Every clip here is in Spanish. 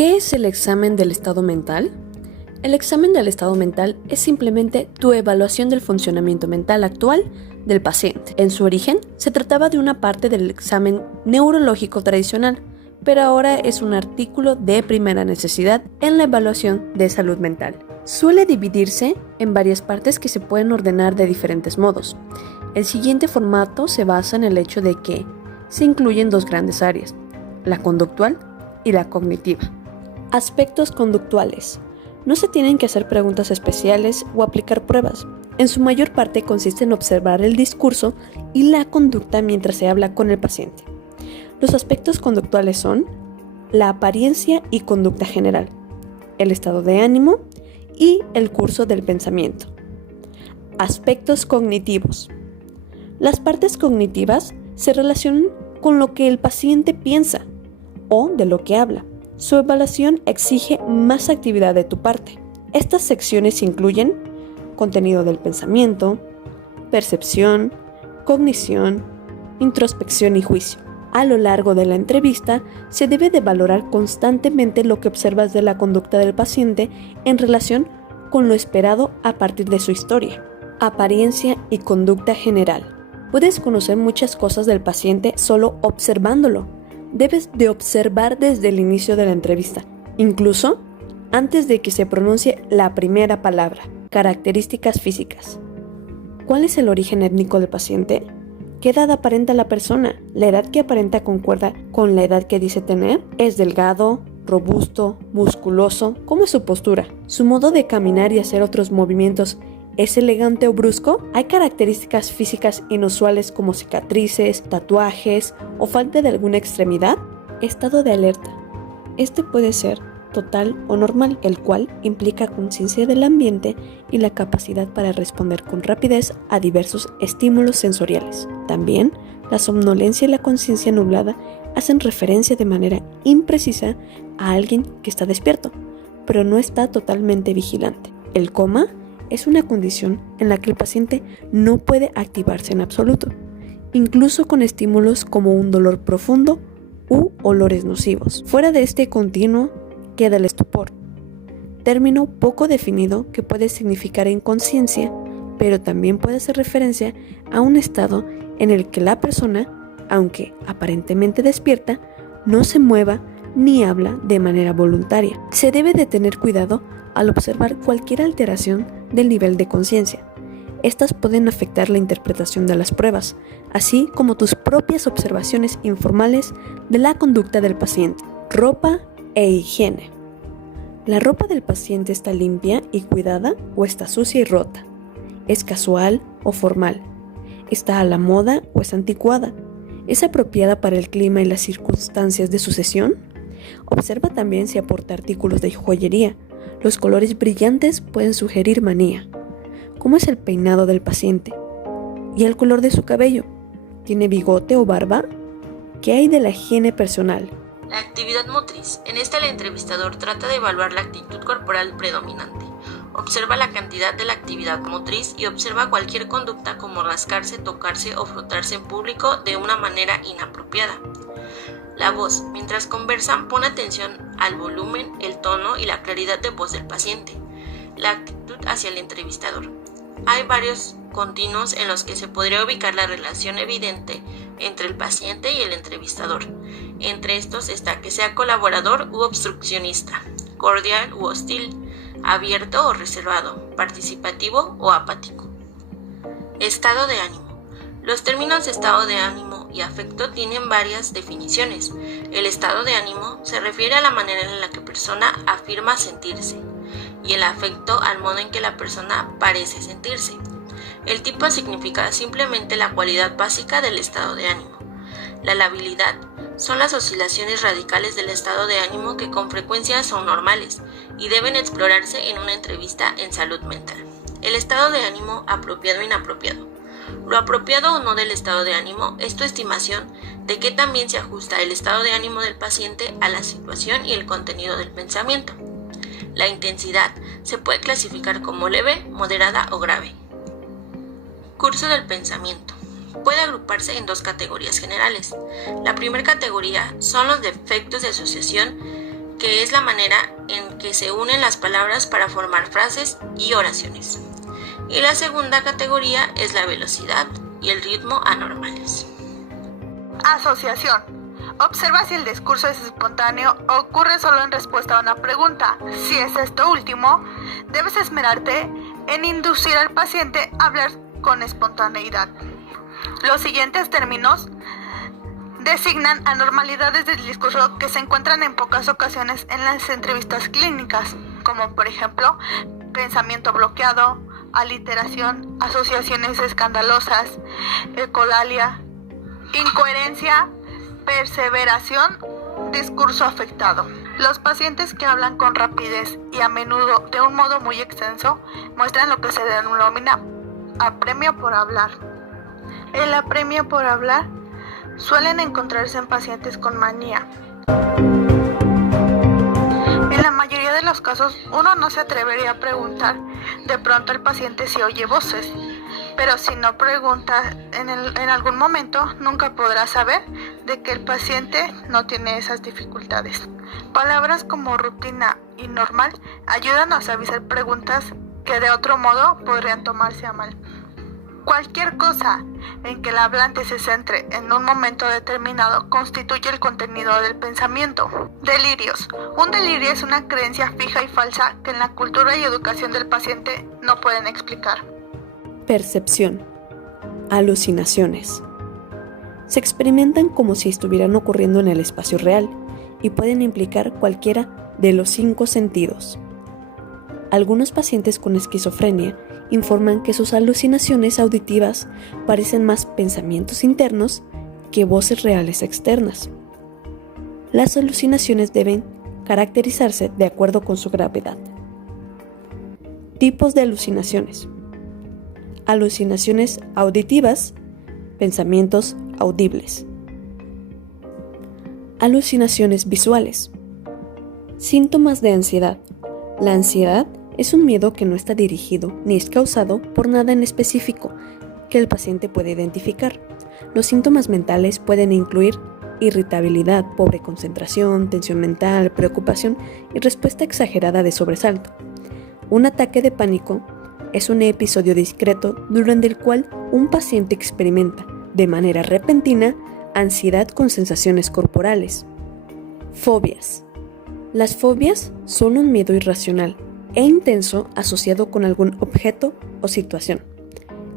¿Qué es el examen del estado mental? El examen del estado mental es simplemente tu evaluación del funcionamiento mental actual del paciente. En su origen, se trataba de una parte del examen neurológico tradicional, pero ahora es un artículo de primera necesidad en la evaluación de salud mental. Suele dividirse en varias partes que se pueden ordenar de diferentes modos. El siguiente formato se basa en el hecho de que se incluyen dos grandes áreas, la conductual y la cognitiva. Aspectos conductuales. No se tienen que hacer preguntas especiales o aplicar pruebas. En su mayor parte consiste en observar el discurso y la conducta mientras se habla con el paciente. Los aspectos conductuales son la apariencia y conducta general, el estado de ánimo y el curso del pensamiento. Aspectos cognitivos. Las partes cognitivas se relacionan con lo que el paciente piensa o de lo que habla. Su evaluación exige más actividad de tu parte. Estas secciones incluyen contenido del pensamiento, percepción, cognición, introspección y juicio. A lo largo de la entrevista, se debe de valorar constantemente lo que observas de la conducta del paciente en relación con lo esperado a partir de su historia. Apariencia y conducta general. Puedes conocer muchas cosas del paciente solo observándolo. Debes de observar desde el inicio de la entrevista, incluso antes de que se pronuncie la primera palabra. Características físicas. ¿Cuál es el origen étnico del paciente? ¿Qué edad aparenta la persona? ¿La edad que aparenta concuerda con la edad que dice tener? ¿Es delgado, robusto, musculoso? ¿Cómo es su postura? ¿Su modo de caminar y hacer otros movimientos es elegante o brusco? ¿Hay características físicas inusuales como cicatrices, tatuajes o falta de alguna extremidad? Estado de alerta. Este puede ser total o normal, el cual implica conciencia del ambiente y la capacidad para responder con rapidez a diversos estímulos sensoriales. También, la somnolencia y la conciencia nublada hacen referencia de manera imprecisa a alguien que está despierto, pero no está totalmente vigilante. El coma es una condición en la que el paciente no puede activarse en absoluto, incluso con estímulos como un dolor profundo u olores nocivos. Fuera de este continuo queda el estupor, término poco definido que puede significar inconsciencia, pero también puede hacer referencia a un estado en el que la persona, aunque aparentemente despierta, no se mueva ni habla de manera voluntaria. Se debe de tener cuidado al observar cualquier alteración del nivel de conciencia. Estas pueden afectar la interpretación de las pruebas, así como tus propias observaciones informales de la conducta del paciente. Ropa e higiene. ¿La ropa del paciente está limpia y cuidada o está sucia y rota? ¿Es casual o formal? ¿Está a la moda o es anticuada? ¿Es apropiada para el clima y las circunstancias de su sesión? Observa también si aporta artículos de joyería. Los colores brillantes pueden sugerir manía. ¿Cómo es el peinado del paciente? ¿Y el color de su cabello? ¿Tiene bigote o barba? ¿Qué hay de la higiene personal? La actividad motriz. En esta el entrevistador trata de evaluar la actitud corporal predominante. Observa la cantidad de la actividad motriz y observa cualquier conducta como rascarse, tocarse o frotarse en público de una manera inapropiada. La voz. Mientras conversan, pone atención al volumen, el tono y la claridad de voz del paciente. La actitud hacia el entrevistador. Hay varios continuos en los que se podría ubicar la relación evidente entre el paciente y el entrevistador. Entre estos está que sea colaborador u obstruccionista, cordial u hostil, abierto o reservado, participativo o apático. Estado de ánimo. Los términos estado de ánimo y afecto tienen varias definiciones. El estado de ánimo se refiere a la manera en la que la persona afirma sentirse, y el afecto al modo en que la persona parece sentirse. El tipo significa simplemente la cualidad básica del estado de ánimo. La labilidad son las oscilaciones radicales del estado de ánimo que con frecuencia son normales y deben explorarse en una entrevista en salud mental. El estado de ánimo apropiado e inapropiado. Lo apropiado o no del estado de ánimo es tu estimación de que también se ajusta el estado de ánimo del paciente a la situación y el contenido del pensamiento. La intensidad se puede clasificar como leve, moderada o grave. Curso del pensamiento. Puede agruparse en dos categorías generales. La primera categoría son los defectos de asociación que es la manera en que se unen las palabras para formar frases y oraciones. Y la segunda categoría es la velocidad y el ritmo anormales. Asociación. Observa si el discurso es espontáneo o ocurre solo en respuesta a una pregunta. Si es esto último, debes esmerarte en inducir al paciente a hablar con espontaneidad. Los siguientes términos designan anormalidades del discurso que se encuentran en pocas ocasiones en las entrevistas clínicas, como por ejemplo, pensamiento bloqueado, aliteración, asociaciones escandalosas, ecolalia, incoherencia, perseveración, discurso afectado. Los pacientes que hablan con rapidez y a menudo de un modo muy extenso muestran lo que se denomina apremio por hablar. El apremio por hablar suelen encontrarse en pacientes con manía. En la mayoría de los casos, uno no se atrevería a preguntar de pronto al paciente si oye voces, pero si no pregunta en algún momento, nunca podrá saber de que el paciente no tiene esas dificultades. Palabras como rutina y normal ayudan a suavizar preguntas que de otro modo podrían tomarse a mal. Cualquier cosa en que el hablante se centre en un momento determinado constituye el contenido del pensamiento. Delirios. Un delirio es una creencia fija y falsa que en la cultura y educación del paciente no pueden explicar. Percepción. Alucinaciones. Se experimentan como si estuvieran ocurriendo en el espacio real y pueden implicar cualquiera de los 5 sentidos. Algunos pacientes con esquizofrenia informan que sus alucinaciones auditivas parecen más pensamientos internos que voces reales externas. Las alucinaciones deben caracterizarse de acuerdo con su gravedad. Tipos de alucinaciones. Alucinaciones auditivas, pensamientos audibles. Alucinaciones visuales. Síntomas de ansiedad. La ansiedad es un miedo que no está dirigido ni es causado por nada en específico que el paciente puede identificar. Los síntomas mentales pueden incluir irritabilidad, pobre concentración, tensión mental, preocupación y respuesta exagerada de sobresalto. Un ataque de pánico es un episodio discreto durante el cual un paciente experimenta de manera repentina ansiedad con sensaciones corporales. Fobias. Las fobias son un miedo irracional e intenso asociado con algún objeto o situación.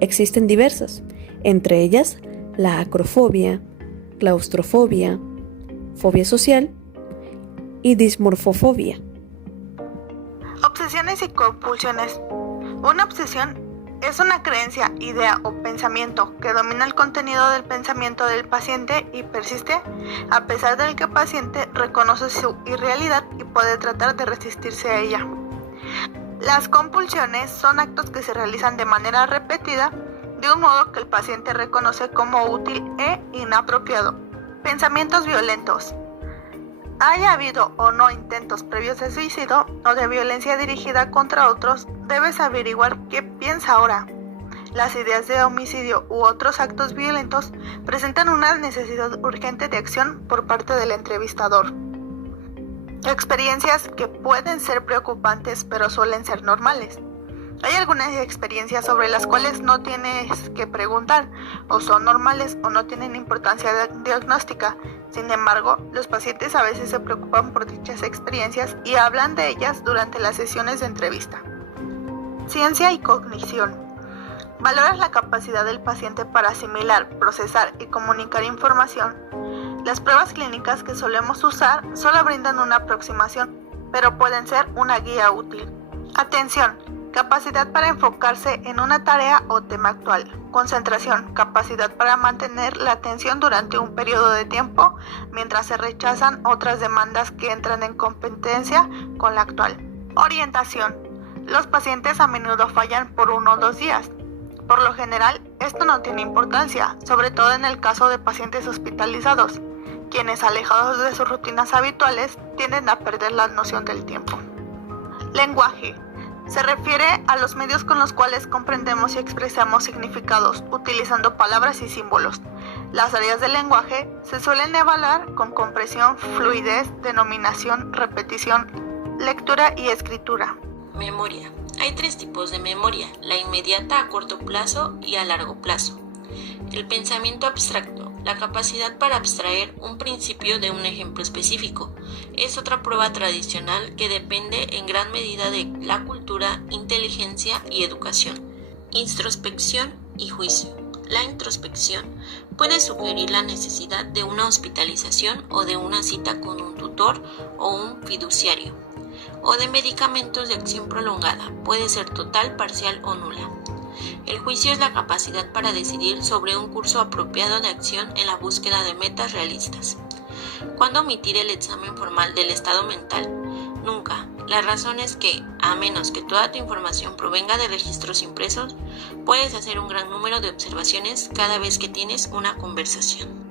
Existen diversas, entre ellas la acrofobia, claustrofobia, fobia social y dismorfofobia. Obsesiones y compulsiones. Una obsesión es una creencia, idea o pensamiento que domina el contenido del pensamiento del paciente y persiste a pesar de que el paciente reconoce su irrealidad y puede tratar de resistirse a ella. Las compulsiones son actos que se realizan de manera repetida de un modo que el paciente reconoce como útil e inapropiado. Pensamientos violentos. Haya habido o no intentos previos de suicidio o de violencia dirigida contra otros, debes averiguar qué piensa ahora. Las ideas de homicidio u otros actos violentos presentan una necesidad urgente de acción por parte del entrevistador. Experiencias que pueden ser preocupantes pero suelen ser normales. Hay algunas experiencias sobre las cuales no tienes que preguntar, o son normales o no tienen importancia diagnóstica. Sin embargo, los pacientes a veces se preocupan por dichas experiencias y hablan de ellas durante las sesiones de entrevista. Ciencia y cognición. Valoras la capacidad del paciente para asimilar, procesar y comunicar información. Las pruebas clínicas que solemos usar solo brindan una aproximación, pero pueden ser una guía útil. Atención. Capacidad para enfocarse en una tarea o tema actual. Concentración. Capacidad para mantener la atención durante un periodo de tiempo mientras se rechazan otras demandas que entran en competencia con la actual. Orientación. Los pacientes a menudo fallan por 1 o 2 días. Por lo general, esto no tiene importancia, sobre todo en el caso de pacientes hospitalizados, quienes alejados de sus rutinas habituales tienden a perder la noción del tiempo. Lenguaje. Se refiere a los medios con los cuales comprendemos y expresamos significados, utilizando palabras y símbolos. Las áreas del lenguaje se suelen evaluar con comprensión, fluidez, denominación, repetición, lectura y escritura. Memoria. Hay 3 tipos de memoria: la inmediata a corto plazo y a largo plazo. El pensamiento abstracto, la capacidad para abstraer un principio de un ejemplo específico, es otra prueba tradicional que depende en gran medida de la cultura, inteligencia y educación. Introspección y juicio. La introspección puede sugerir la necesidad de una hospitalización o de una cita con un tutor o un fiduciario, o de medicamentos de acción prolongada, puede ser total, parcial o nula. El juicio es la capacidad para decidir sobre un curso apropiado de acción en la búsqueda de metas realistas. ¿Cuándo omitir el examen formal del estado mental? Nunca. La razón es que, a menos que toda tu información provenga de registros impresos, puedes hacer un gran número de observaciones cada vez que tienes una conversación.